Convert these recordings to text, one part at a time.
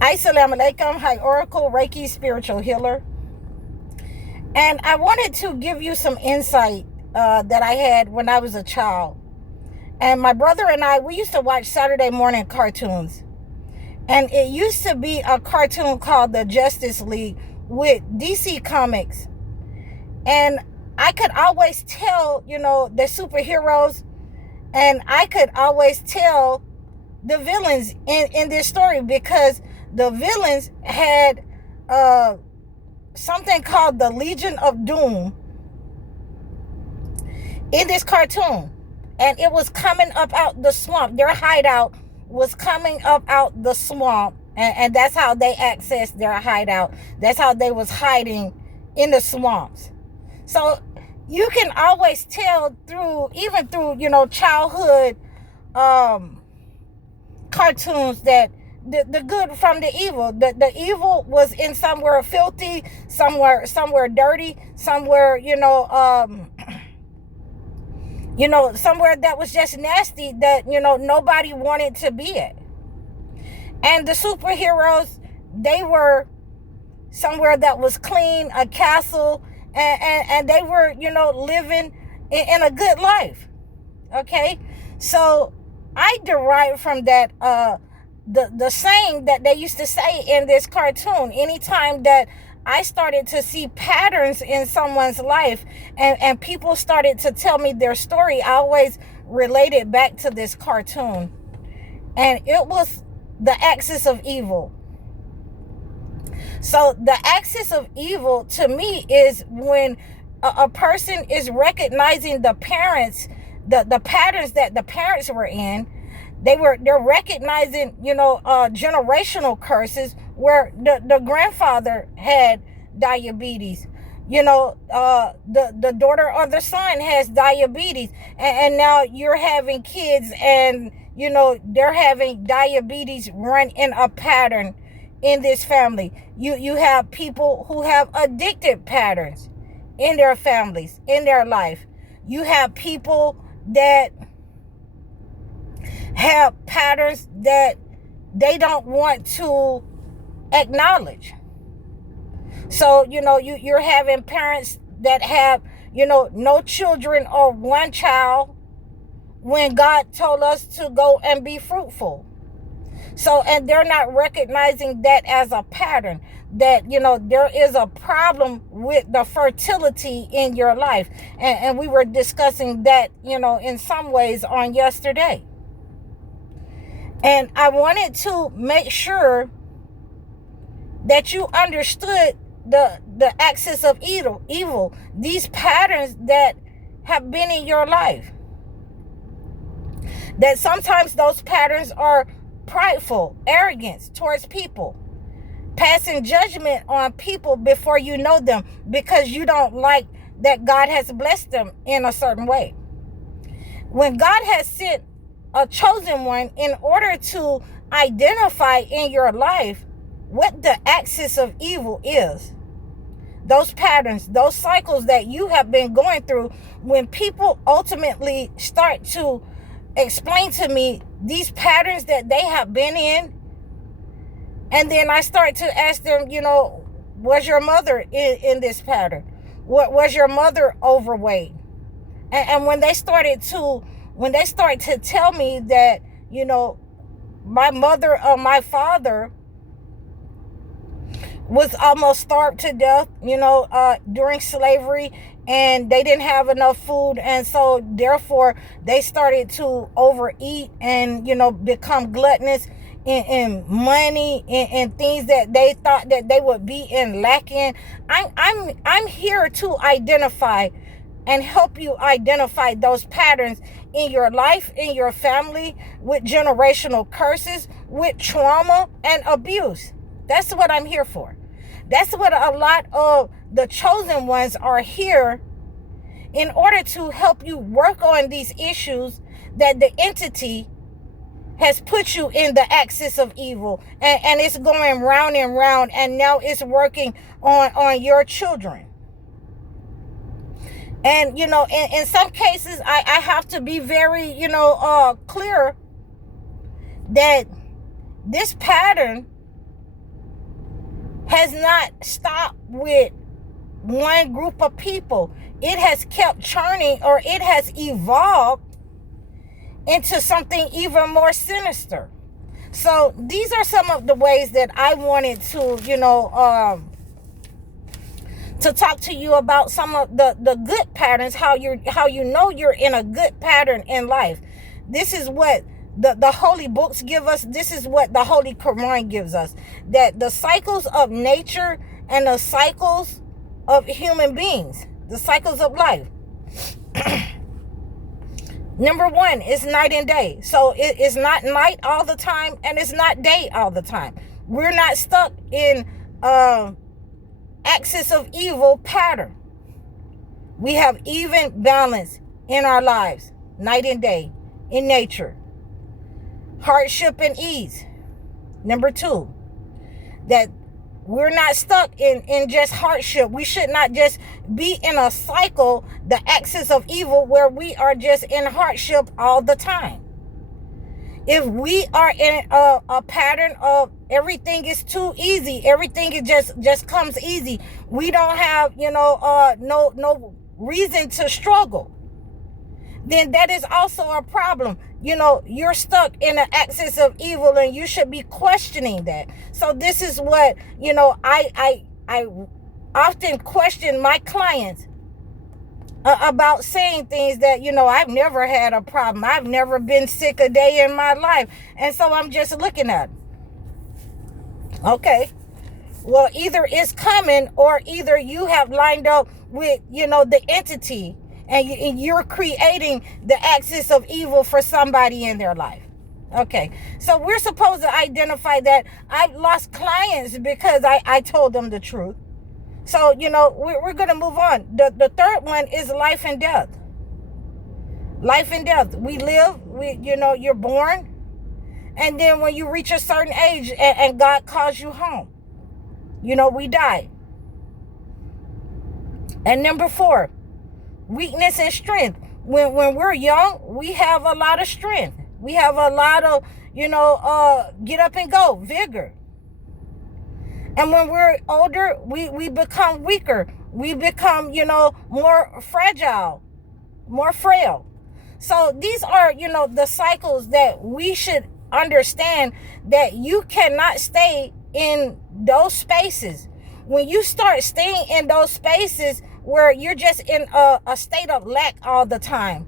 Assalamu alaikum. Hi, Oracle, Reiki, spiritual healer. And I wanted to give you some insight that I had when I was a child. And my brother and I, we used to watch Saturday morning cartoons. And it used to be a cartoon called the Justice League with DC Comics. And I could always tell, the superheroes, and I could always tell the villains in this story, because the villains had something called the Legion of Doom in this cartoon, and it was coming up out the swamp. Their hideout was coming up out the swamp, and that's how they accessed their hideout. That's how they was hiding in the swamps. So you can always tell through childhood cartoons that the good from the evil. The evil was in somewhere filthy, somewhere dirty, somewhere somewhere that was just nasty, that nobody wanted to be at. And the superheroes, they were somewhere that was clean, a castle, and they were living in a good life. Okay, so I derived from that the saying that they used to say in this cartoon. Anytime that I started to see patterns in someone's life, and people started to tell me their story, I always related back to this cartoon. And it was the axis of evil. So the axis of evil to me is when a person is recognizing the parents, the patterns that the parents were in. They're recognizing generational curses, where the grandfather had diabetes, the daughter or the son has diabetes, and now you're having kids, and they're having diabetes run in a pattern in this family. You have people who have addicted patterns in their families, in their life. You have people that have patterns that they don't want to acknowledge. So you're having parents that have no children or one child, when God told us to go and be fruitful. So, and they're not recognizing that as a pattern, that there is a problem with the fertility in your life. And we were discussing that in some ways on yesterday. And I wanted to make sure that you understood the axis of evil, these patterns that have been in your life. That sometimes those patterns are prideful, arrogance towards people, passing judgment on people before you know them, because you don't like that God has blessed them in a certain way. When God has sent a chosen one in order to identify in your life what the axis of evil is, those patterns, those cycles that you have been going through, when people ultimately start to explain to me these patterns that they have been in, and then I start to ask them, was your mother in this pattern? What was your mother overweight? And when they start to tell me that my mother or my father was almost starved to death during slavery, and they didn't have enough food, and so therefore they started to overeat and become gluttonous in money and things that they thought that they would be in lack in. I'm here to identify and help you identify those patterns in your life, in your family, with generational curses, with trauma and abuse. That's what I'm here for. That's what a lot of the chosen ones are here, in order to help you work on these issues that the entity has put you in the axis of evil, and it's going round and round, and now it's working on your children. And in some cases I have to be very clear that this pattern has not stopped with one group of people. It has kept churning, or it has evolved into something even more sinister. So these are some of the ways that I wanted to, to talk to you about some of the good patterns, how you know you're in a good pattern in life. This is what the holy books give us. This is what the Holy Quran gives us. That the cycles of nature and the cycles of human beings, the cycles of life. Number one is night and day. So it's not night all the time, and it's not day all the time. We're not stuck in axis of evil pattern. We have even balance in our lives, night and day, in nature. Hardship and ease. Number two, that we're not stuck in just hardship. We should not just be in a cycle, the axis of evil, where we are just in hardship all the time. If we are in a pattern of everything is too easy, everything is just comes easy, we don't have no reason to struggle, then that is also a problem. You're stuck in an axis of evil, and you should be questioning that. So this is what, I often question my clients about saying things that, I've never had a problem. I've never been sick a day in my life. And so I'm just looking at it. Okay. Well, either it's coming, or either you have lined up with, the entity, and you're creating the axis of evil for somebody in their life. Okay, so we're supposed to identify that. I've lost clients because I told them the truth. So, we're going to move on. The third one is life and death. Life and death. We live, you're born. And then when you reach a certain age and God calls you home, we die. And number four, weakness and strength. When we're young, we have a lot of strength. We have a lot of, get up and go, vigor. And when we're older, we become weaker. We become, more fragile, more frail. So these are, the cycles that we should understand, that you cannot stay in those spaces. When you start staying in those spaces where you're just in a state of lack all the time,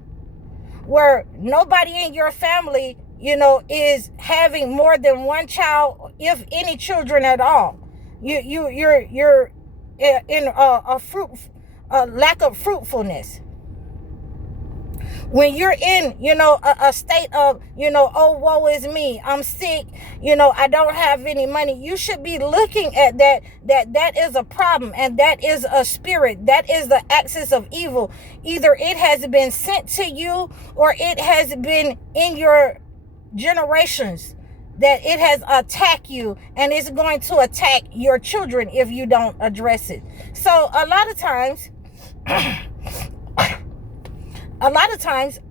where nobody in your family, is having more than one child, if any children at all, you're in a lack of fruitfulness. When you're in, a state of, oh, woe is me, I'm sick, I don't have any money, you should be looking at that is a problem, and that is a spirit, that is the axis of evil. Either it has been sent to you, or it has been in your generations, that it has attacked you, and it's going to attack your children if you don't address it. So a lot of times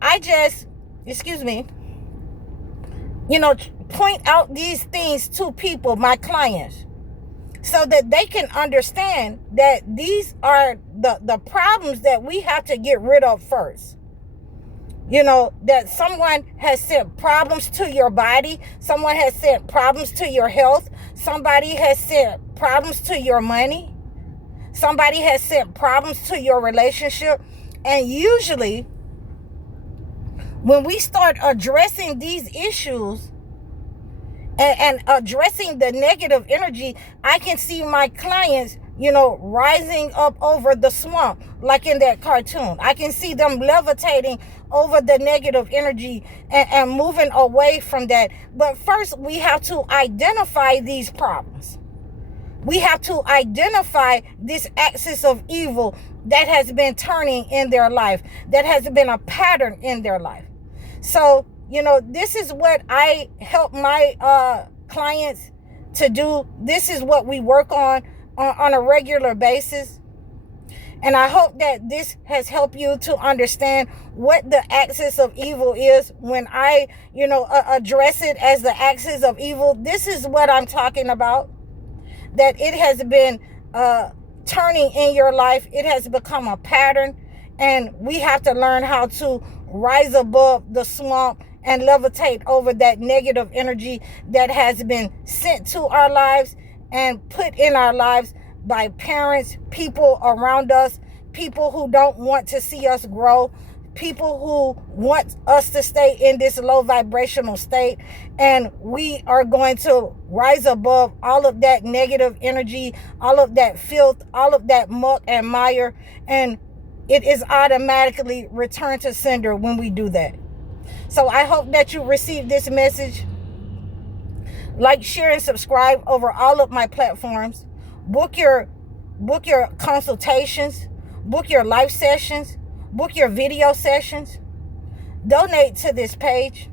I just, point out these things to people, my clients, so that they can understand that these are the problems that we have to get rid of first. That someone has sent problems to your body, someone has sent problems to your health, somebody has sent problems to your money, somebody has sent problems to your relationship. And usually, when we start addressing these issues and addressing the negative energy, I can see my clients, rising up over the swamp, like in that cartoon. I can see them levitating over the negative energy and moving away from that. But first, we have to identify these problems. We have to identify this axis of evil that has been turning in their life, that has been a pattern in their life. So, this is what I help my clients to do. This is what we work on a regular basis. And I hope that this has helped you to understand what the axis of evil is. When I, address it as the axis of evil, this is what I'm talking about. that it has been turning in your life. It has become a pattern, and we have to learn how to rise above the swamp and levitate over that negative energy that has been sent to our lives and put in our lives by parents, people around us, people who don't want to see us grow, people who want us to stay in this low vibrational state. And we are going to rise above all of that negative energy, all of that filth, all of that muck and mire, and it is automatically returned to sender when we do that. So I hope that you receive this message. Like, share, and subscribe over all of my platforms. Book your consultations, book your live sessions, book your video sessions. Donate to this page.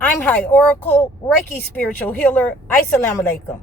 I'm High Oracle, Reiki spiritual healer. Assalamu alaikum.